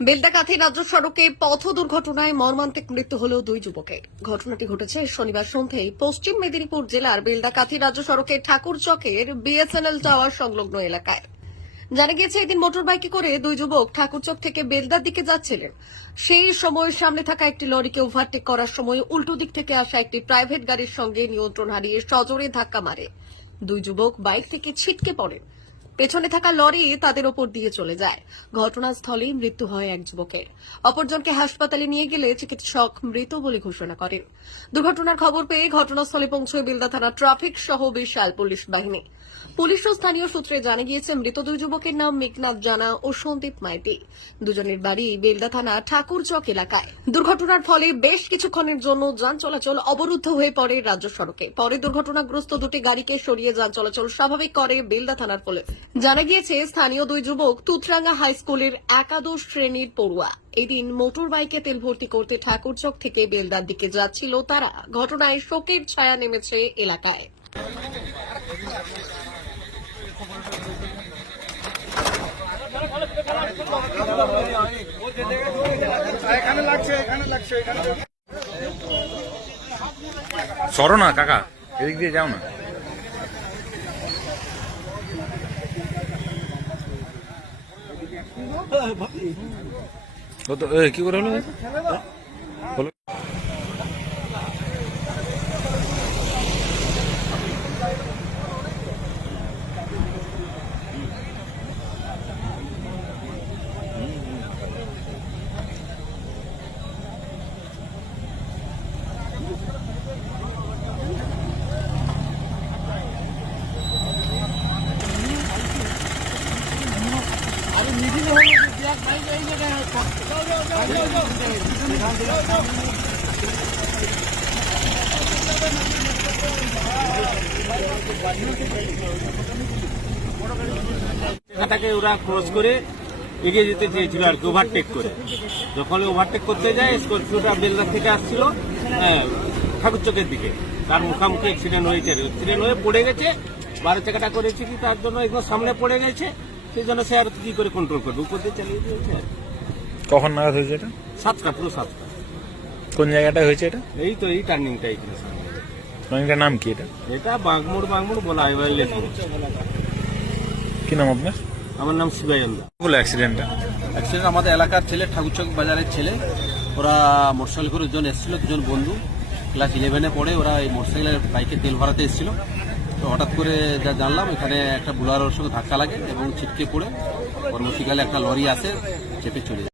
বেলদাকাঠি রাজ্য সড়কে পথ দুর্ঘটনায় মর্মান্তিক মৃত্যু হল দুই যুবকের। ঘটনাটি ঘটেছে শনিবার সন্ধ্যায় পশ্চিম মেদিনীপুর জেলার বেলদাকাঠি রাজ্য সড়কের ঠাকুরচকের বিএসএনএল টাওয়ার সংলগ্ন এলাকায়। জানা গিয়েছে, এদিন মোটরবাইকে করে দুই যুবক ঠাকুরচক থেকে বেলদার দিকে যাচ্ছিলেন। সেই সময় সামনে থাকা একটি লরিকে ওভারটেক করার সময় উল্টো দিক থেকে আসা একটি প্রাইভেট গাড়ির সঙ্গে নিয়ন্ত্রণ হারিয়ে সজোরে ধাক্কা মারে। দুই যুবক বাইক থেকে ছিটকে পড়েন। পেছনে থাকা লরি তাদের ওপর দিয়ে চলে যায়। ঘটনাস্থলেই মৃত্যু হয় এক যুবকের। অপরজনকে হাসপাতালে নিয়ে গেলে চিকিৎসক মৃত বলে ঘোষণা করেন। দুর্ঘটনার খবর পেয়ে ঘটনাস্থলে পৌঁছয় বেলদা থানা ট্রাফিক সহ বিশাল পুলিশ বাহিনী। পুলিশ ও স্থানীয় সূত্রে জানা গিয়েছে, মৃত দুই যুবকের নাম মেঘনাথ জানা ও সন্দীপ মাইতি। দুজনের বাড়ি বেলদা থানা ঠাকুরচক এলাকায়। দুর্ঘটনার ফলে বেশ কিছুক্ষণের জন্য যান চলাচল অবরুদ্ধ হয়ে পড়ে রাজ্য সড়কে। পরে দুর্ঘটনাগ্রস্ত দুটি গাড়িকে সরিয়ে যান চলাচল স্বাভাবিক করে বেলদা থানার পুলিশ। জানা গিয়েছে, স্থানীয় দুই যুবক তুতরাঙ্গা হাই স্কুলের একাদশ শ্রেণীর পড়ুয়া। এদিন মোটর বাইকে তেল ভর্তি করতে ঠাকুরচক থেকে বেলদার দিকে যাচ্ছিল তারা। ঘটনায় শোকের ছায়া নেমেছে এলাকায়। সরো না কাকা, এদিক দিয়ে যাও না। কি করে হলো? এটাকে ওরা ক্রস করে এগিয়ে যেতে চেয়েছিল আর কি, ওভারটেক করে। যখন ওভারটেক করতে যায়, স্করপিওটা বেলদা থেকে আসছিল ঠাকুরচকের দিকে, তার মুখামুখি অ্যাক্সিডেন্ট হয়েছে। অ্যাক্সিডেন্ট হয়ে পড়ে গেছে। 12 চাকাটা করেছে কি তার জন্য একদম সামনে পড়ে গেছে। সেই জন্য সে আর কি করে কন্ট্রোল করবে, উপর দিয়ে চালিয়ে দিয়েছে। কখন নাগাদ হয়েছে এটা? 7টা, পুরো 7টা। কোন জায়গাটায় হয়েছে এটা? এই তো এই টার্নিংটাই। টার্নিংটার নাম কি এটা? এটা বাগমুড় বলা হয়। কি নাম আপনার? আমার নাম শিবায়ন্দা। বলে অ্যাক্সিডেন্টটা? অ্যাক্সিডেন্ট আমাদের এলাকার ছেলে, ঠাকুরচক বাজারের ছেলে। ওরা মোটরসাইকেল করে দুজন এসেছিল, দুজন বন্ধু, ক্লাস 11-এ পড়ে। ওরা এই মোটরসাইকেলের বাইকে তেল ভরাতে এসেছিল। তো হঠাৎ করে যা জানলাম, এখানে একটা বুলারোর সঙ্গে ধাক্কা লাগে এবং ছিটকে পড়ে পরবর্তীকালে একটা লরি আসে, চেপে চলে যায়।